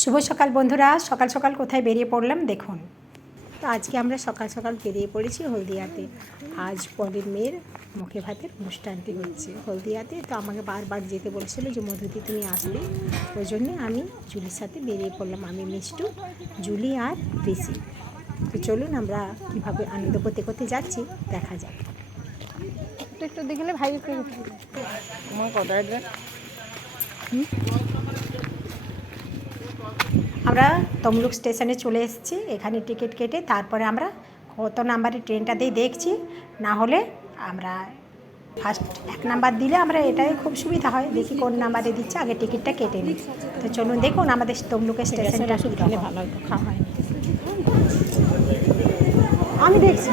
শুভ সকাল বন্ধুরা, সকাল সকাল কোথায় বেরিয়ে পড়লাম দেখুন। তো আজকে আমরা সকাল সকাল বেরিয়ে পড়েছি হলদিয়াতে। আজ পরের মেয়ের মুখে ভাতের অনুষ্ঠানটি হচ্ছে হলদিয়াতে। তো আমাকে বারবার যেতে বলেছিল যে মধুদি তুমি আসবে, ওই জন্যে আমি জুলির সাথে বেরিয়ে পড়লাম। আমি মিষ্টু, জুলি আর ঋষি। তো চলুন আমরা কীভাবে আনন্দ করতে করতে যাচ্ছি দেখা যাক। একটু দেখলে ভাই একটু আমার কথা আমরা তমলুক স্টেশনে চলে এসেছি। এখানে টিকিট কেটে তারপরে আমরা কত নাম্বারের ট্রেনটা দিয়ে দেখছি, না হলে আমরা ফার্স্ট 1 নাম্বার দিলে আমরা এটাই খুব সুবিধা হয়। দেখি কোন নাম্বারে দিচ্ছে, আগে টিকিটটা কেটে নিই। তো চলুন দেখুন আমাদের তমলুকের স্টেশনটা খেলে ভালো হতো, খাওয়া হয়নি। আমি দেখছি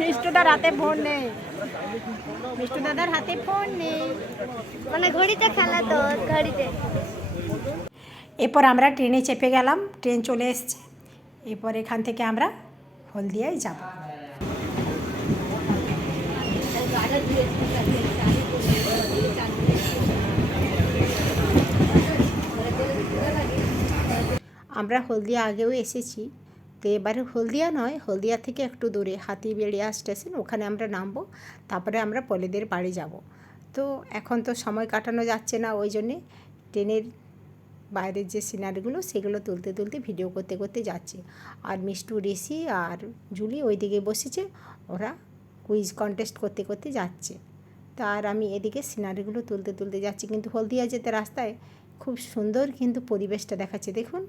মিষ্টুদার হাতে ফোন নেই, মিষ্টু দাদার হাতে ফোন নেই, মানে ঘড়িতে খেলা তো ঘড়িতে। এরপর আমরা ট্রেনে চেপে গেলাম, ট্রেন চলে এসছে। এরপর এখান থেকে আমরা হলদিয়ায় যাব। আমরা হলদিয়া আগেও এসেছি, তো এবারে হলদিয়া নয়, হলদিয়া থেকে একটু দূরে হাতিবেড়িয়া স্টেশন, ওখানে আমরা নামবো। তারপরে আমরা পলেদের বাড়ি যাব। তো এখন তো সময় কাটানো যাচ্ছে না, ওই জন্যে ট্রেনের বাইরের যে সিনারিগুলো সেগুলো তুলতে তুলতে ভিডিও করতে করতে যাচ্ছি। আর মিষ্টু, ঋষি আর জুলি ওই দিকে বসেছে, ওরা কুইজ কন্টেস্ট করতে করতে যাচ্ছে। তো আর আমি এদিকে সিনারিগুলো তুলতে তুলতে যাচ্ছি। কিন্তু হলদিয়া যেতে রাস্তায় খুব সুন্দর কিন্তু পরিবেশটা দেখাচ্ছে দেখুন।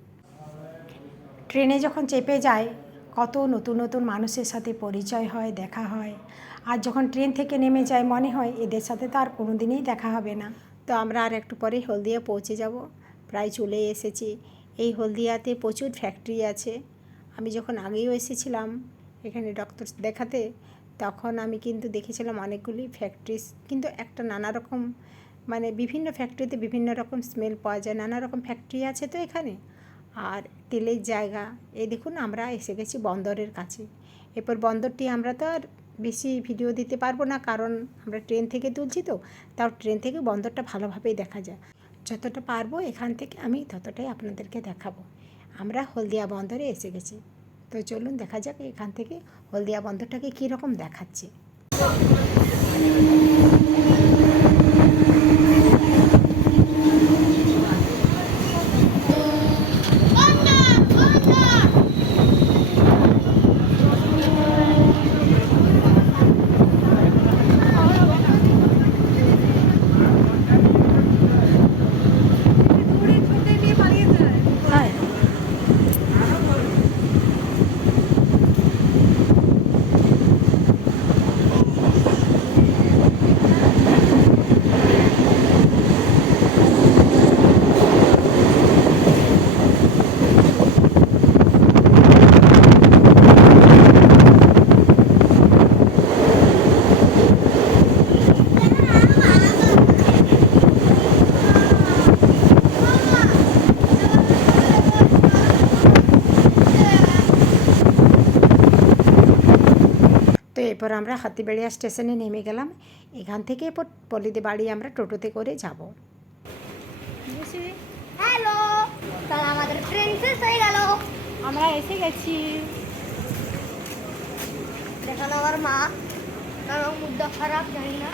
ট্রেনে যখন চেপে যায় কত নতুন নতুন মানুষের সাথে পরিচয় হয়, দেখা হয়। আর যখন ট্রেন থেকে নেমে যায় মনে হয় এদের সাথে তো আর কোনো দিনই দেখা হবে না। তো আমরা আর একটু পরেই হলদিয়া পৌঁছে যাব, প্রায় চলে এসেছি। এই হলদিয়াতে প্রচুর ফ্যাক্টরি আছে। আমি যখন আগেও এসেছিলাম এখানে ডক্টর দেখাতে, তখন আমি কিন্তু দেখেছিলাম অনেকগুলি ফ্যাক্টরিজ, কিন্তু একটা নানা রকম মানে বিভিন্ন ফ্যাক্টরিতে বিভিন্ন রকম স্মেল পাওয়া যায়, নানা রকম ফ্যাক্টরি আছে তো এখানে। আর তেলের জায়গা, এই দেখুন আমরা এসে গেছি বন্দরের কাছে। এরপর বন্দরটি আমরা তো আর বেশি ভিডিও দিতে পারবো না, কারণ আমরা ট্রেন থেকে তুলছি, তো তাও ট্রেন থেকে বন্দরটা ভালোভাবেই দেখা যায়। যতটা পারবো এখান থেকে আমি ততটাই আপনাদেরকে দেখাবো। আমরা হলদিয়া বন্দরে এসে গেছি। তো চলুন দেখা যাক এখান থেকে হলদিয়া বন্দরটাকে কীরকম দেখাচ্ছে। তো এরপর আমরা হাতিবেড়িয়া স্টেশনে নেমে গেলাম। এখান থেকে এরপর পলিদের বাড়ি আমরা টোটোতে করে যাব। হ্যালো, তাহলে আমাদের ট্রেন শেষ হয়ে গেল, আমরা এসে গেছি। দেখালো আমার মা, কারণ মুদ্রা খারাপ জানি না।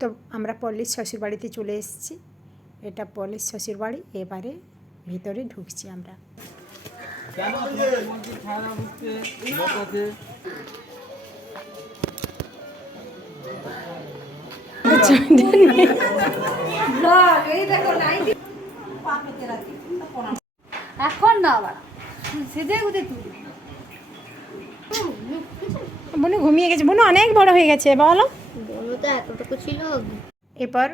তো আমরা পল্লীর শ্বশুরবাড়িতে চলে এসেছি। এটা পল্লীর শ্বশুরবাড়ি। এবারে ভিতরে ঢুকছি আমরা। এখন না আবার সেজে গুজে তুলি। বুনু ঘুমিয়ে গেছে, বুনু অনেক বড় হয়ে গেছে বলো। বলো তো এতটুকু ছিল। এরপর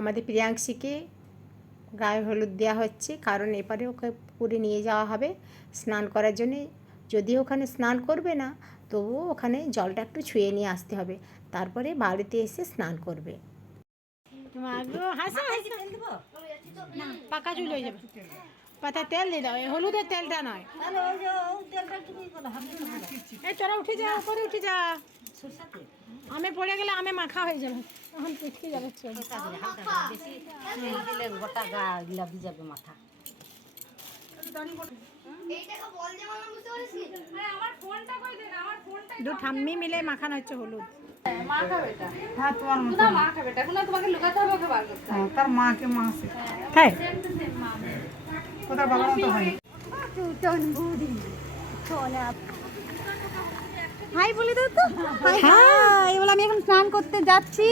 আমাদের প্রিয়াংশীকে গায়ে হলুদ দেওয়া হচ্ছে, কারণ এপারে ওকে পুকুরে নিয়ে যাওয়া হবে স্নান করার জন্যে। যদিও ওখানে স্নান করবে না, তবুও ওখানে জলটা একটু ছুঁয়ে নিয়ে আসতে হবে, তারপরে বাড়িতে এসে স্নান করবে। না পাকা চুল হয়ে যাবে, পাতা তেল দিয়ে দাও, এই হলুদের তেলটা নয়। এই তোরা উঠে যা, উপরে উঠে যা, আমি পড়ে গেলে আমি মাখা হয়ে যাবে, এখন পিটকে যাবে চল। গোটা গা গিলা ভিজাবে মাথা। এইটাকে বল যে মামা বুঝতে পারিস নি? দু ঠাম্মি মিলে মাখানো হচ্ছে হলুদ। তার মাকে মা আছে। তাই কোথার বাবার মতো হয়। হাই বলে দাও তো। হাই বলে আমি এখন স্নান করতে যাচ্ছি।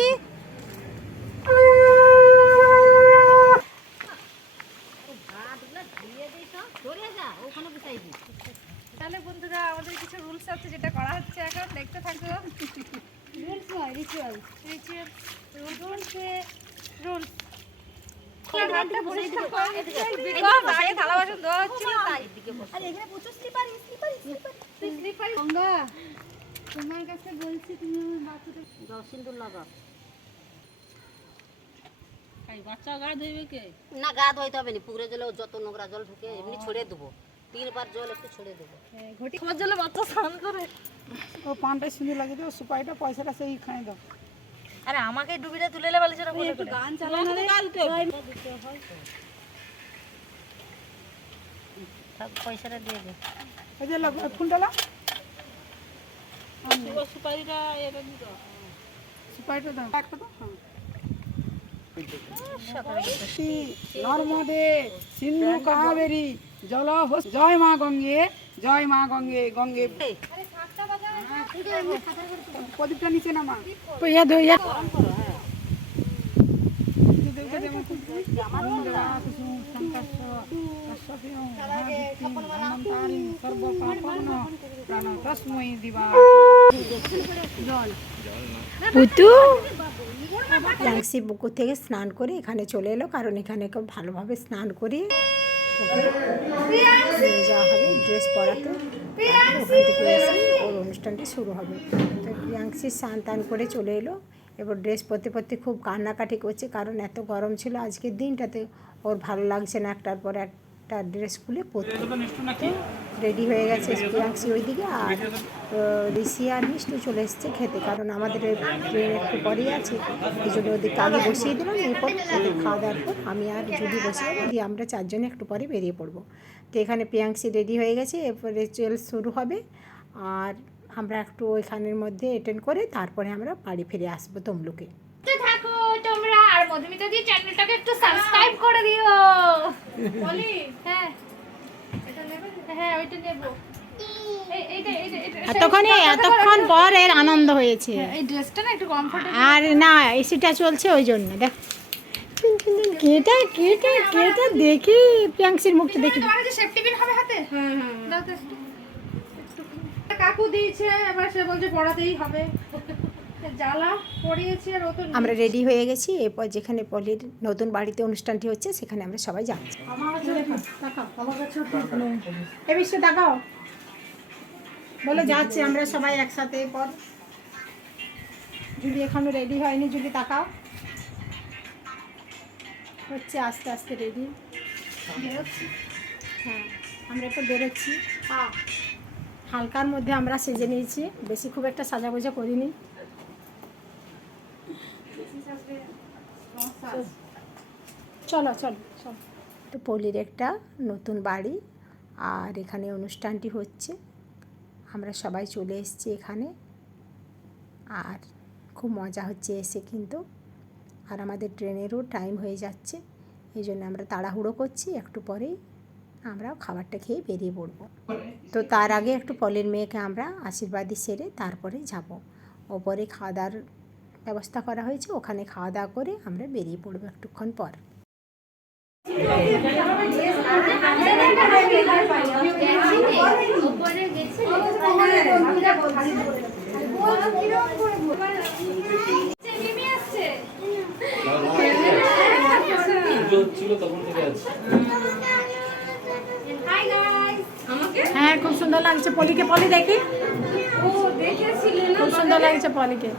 তাহলে বন্ধুরা আমাদের কিছু রুলস আছে যেটা করা হচ্ছে, এখন দেখতে থাকো। রুলস নয়, রিচুয়াল। রিচুয়াল রুলস থালা বাসন ধোয়া হচ্ছিল তাই। গঙ্গা, তোমার কাছে বলছি তুমি সিন্দুর লাগা। বাচ্চা গা ধুইবে কে? না গা ধোইতে হবে না, পুকুরে জলে যত নোংরা জল ঢুকে এমনি ছড়িয়ে দেবো, 3 বার জল একটু ছড়িয়ে দেবো। ঘটি খাওয়ার জন্য বাচ্চা স্নান করে। ও পানটা সিঁদুর লাগিয়ে দাও, সুপারিটা পয়সাটা সেই খাই দাও। আরে আমাকে ডুবিটা তুলে লে বলে সেটা বলে করে। গান চালানো রে কালকে। সব পয়সাটা দিয়ে দে। ওই যে ফুলটা লাও, সুপারিটা এটা দিতে। সুপারিটা দাও একটা দাও। নর্মদে সিন্ধু কাবেরী জল জয় মা গঙ্গে, জয় মা গঙ্গে গঙ্গে। প্রদীপটা নিচে নামা। ইয়া দো ইয়া প্রিয়াংশী পুকুর থেকে স্নান করে এখানে চলে এলো, কারণ এখানে খুব ভালোভাবে স্নান করিয়ে ওকে নিয়ে যাওয়া হবে ড্রেস পরাতে। ওখান থেকে এসে ওর অনুষ্ঠানটি শুরু হবে। তো প্রিয়াংশী স্নান টান করে চলে এলো। এবার ড্রেস পরতে পরতে খুব কান্নাকাটি করছে, কারণ এত গরম ছিল আজকের দিনটাতে, ওর ভালো লাগছে না একটার পর একটা ড্রেস খুলে পরতে। রেডি হয়ে গেছে প্রিয়াংশী ওইদিকে, আর ঋষি আর মিষ্টি চলে এসছে খেতে, কারণ আমাদের ট্রেন একটু পরেই আছে, এই জন্য ওদেরকে আগে বসিয়ে দিলাম। এরপর ওদের খাওয়া দাওয়ার পর আমি আর জুলি বসিয়ে দিয়ে আমরা 4 জনে একটু পরে বেরিয়ে পড়বো। তো এখানে প্রিয়াংশী রেডি হয়ে গেছে, এরপর রিচুয়াল শুরু হবে, আর আমরা একটু ওইখানের মধ্যে অ্যাটেন্ড করে তারপরে আমরা বাড়ি ফিরে আসবো তমলুকে। থাকো তোমরা, আর মধুমিতা দি চ্যানেলটাকে একটু সাবস্ক্রাইব করে দিও। বলি হ্যাঁ, এটা নেবে? হ্যাঁ ওইটা নেব। এতক্ষণ পর এর আনন্দ হয়েছে। এই ড্রেসটা না একটু কমফোর্টেবল। আর না এসিটা চলছে ওই জন্য দেখ কেটা কেটা কেটা দেখি প্রিয়াংশীর মুখটা দেখি। তোমার যে সেফটি পিন হবে হাতে? হ্যাঁ হ্যাঁ দাও তো একটু। কাকু দিয়েছে, এবার সে বলছে পড়াতেই হবে। জ্বালা পড়িয়েছি আর ও তো। আমরা রেডি হয়ে গেছি, এরপর যেখানে পলির নতুন বাড়িতে অনুষ্ঠানটি হচ্ছে সেখানে আমরা সবাই যাচ্ছি। এ বিশ্ব দেখাও, বলে যাচ্ছি আমরা সবাই একসাথে। পর জুলি এখনো রেডি হয়নি, জুলি তাকাও, হচ্ছে আস্তে আস্তে রেডি। হ্যাঁ আমরা একটু বেরোচ্ছি, হালকার মধ্যে আমরা সেজে নিয়েছি, বেশি খুব একটা সাজাগোজা করিনি। চলো চলো চলো। তো পলির একটা নতুন বাড়ি, আর এখানে অনুষ্ঠানটি হচ্ছে, আমরা সবাই চলে এসেছি এখানে, আর খুব মজা হচ্ছে এসে কিন্তু। আর আমাদের ট্রেনেরও টাইম হয়ে যাচ্ছে, এই জন্য আমরা তাড়াহুড়ো করছি, একটু পরেই আমরা খাবারটা খেয়ে বেরিয়ে পড়বো। তো তার আগে একটু পলির মেয়েকে আমরা আশীর্বাদী সেরে তারপরে যাব। ওপরে খাওয়া দাওয়ার ব্যবস্থা করা হয়েছে, ওখানে খাওয়া দাওয়া করে আমরা বেরিয়ে পড়বো একটুক্ষণ পর। উপরে গেছি মিমি আসছে ছিল তখন থেকে আছে। হাই গাইস আমাকে হ্যাঁ খুব সুন্দর লাগছে পলিকে, পলি দেখি, ও দেখেছিলে না খুব সুন্দর লাগছে পলিকে।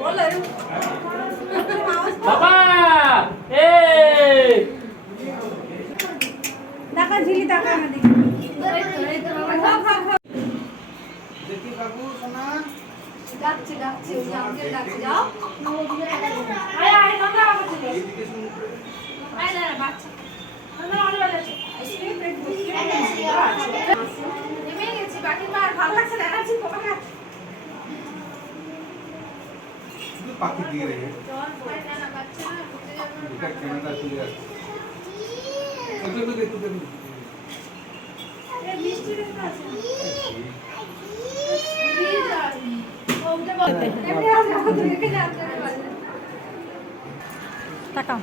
বলো বাবা এই দেখা ঝিলি দেখা না দেখি ডাকছে ডাকছে ওই আঙ্কেল ডাকছে যাও আয় আয় তোমরা আমার ছেলে আয় না বাচ্চা তোমরা অনেক ভালো আছো আইসক্রিম প্লেট নেমে গেছি বাকি মার ভালো লাগছে না আছি কোমা পাখি দিয়ে রে জল পড়ে না বাচ্চা না ঘুরতে যাবে এটা ক্যামেরা চলে যাচ্ছে দেখো দেখো দেখো এ মিষ্টি রেখা আছে দিয়ে যাই ওটা বল এমনি আছে আমাদের রেখে যাচ্ছে তাকাও,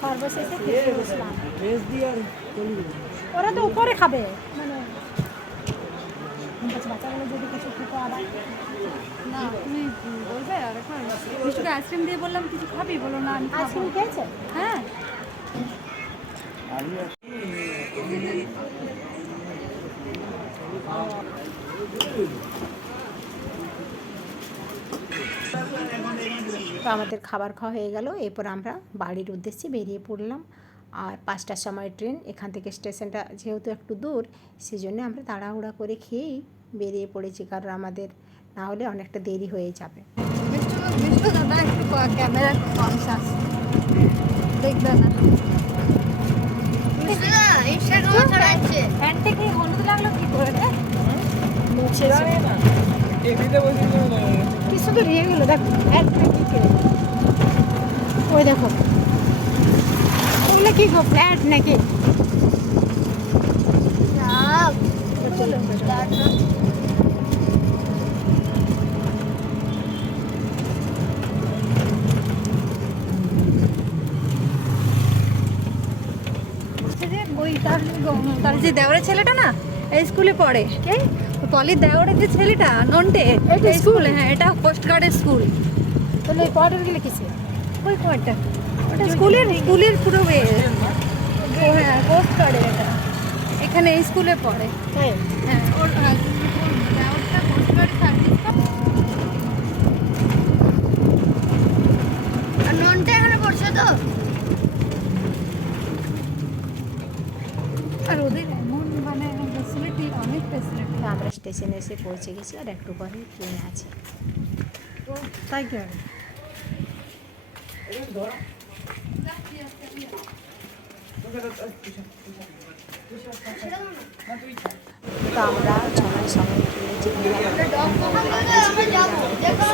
সর্বশেষে খেতে বসলাম। ওরা তো উপরে খাবে, মানে বাচ্চাগুলো যদি কিছু খেতে আবার না তুমি বলবে আর এখন মিষ্টিকে আইসক্রিম দিয়ে বললাম কিছু খাবি বলো না আমি খাবো আইসক্রিম খেয়েছে। হ্যাঁ তো আমাদের খাবার খাওয়া হয়ে গেল, এরপর আমরা বাড়ির উদ্দেশ্যে বেরিয়ে পড়লাম। আর 5টার সময় ট্রেন, এখান থেকে স্টেশনটা যেহেতু একটু দূর, সেই জন্য আমরা তাড়াহুড়া করে খেয়েই বেরিয়ে পড়েছি, কারণ আমাদের না হলে অনেকটা দেরি হয়ে যাবে। মিষ্টি দাদা একটু ক্যামেরা কনসাস দেখবে না ইনস্টাগ্রামে ছড়াচ্ছে। প্যান্টে কি হলুদ লাগলো কি করে রে কি সুন্দর ইয়ে গেলো, দেখো ওই দেখো ওগুলো কি গো, ফ্ল্যাট নাকি? ওই তার যে দেওরের ছেলেটা না এই স্কুলে পড়ে কে পলির দেওরের যে ছেলেটা নন্টে এই স্কুলে, হ্যাঁ এটা পোস্ট কার্ডের স্কুল। তাহলে এই কোয়ার্টার গেলে কিসে? ওই কোয়ার্টার ওটা স্কুলের পুরো হ্যাঁ পোস্ট কার্ডের এটা এখানে এই স্কুলে পড়ে। হ্যাঁ হ্যাঁ ওর দেওরটা পোস্ট কার্ডে সার্ভিস আর ননটা এখানে পড়ছে তো। আর ওদের এমন মানে ফেসিলিটি অনেক ফেসিলিটি। তো আমরা স্টেশনে এসে পৌঁছে গেছি, আর একটু পরে ট্রেন আছে। তাই কি হবে? তো আমরা 6টার সময় ট্রেনে চেপে গেলাম। আমরা যাবো দেখো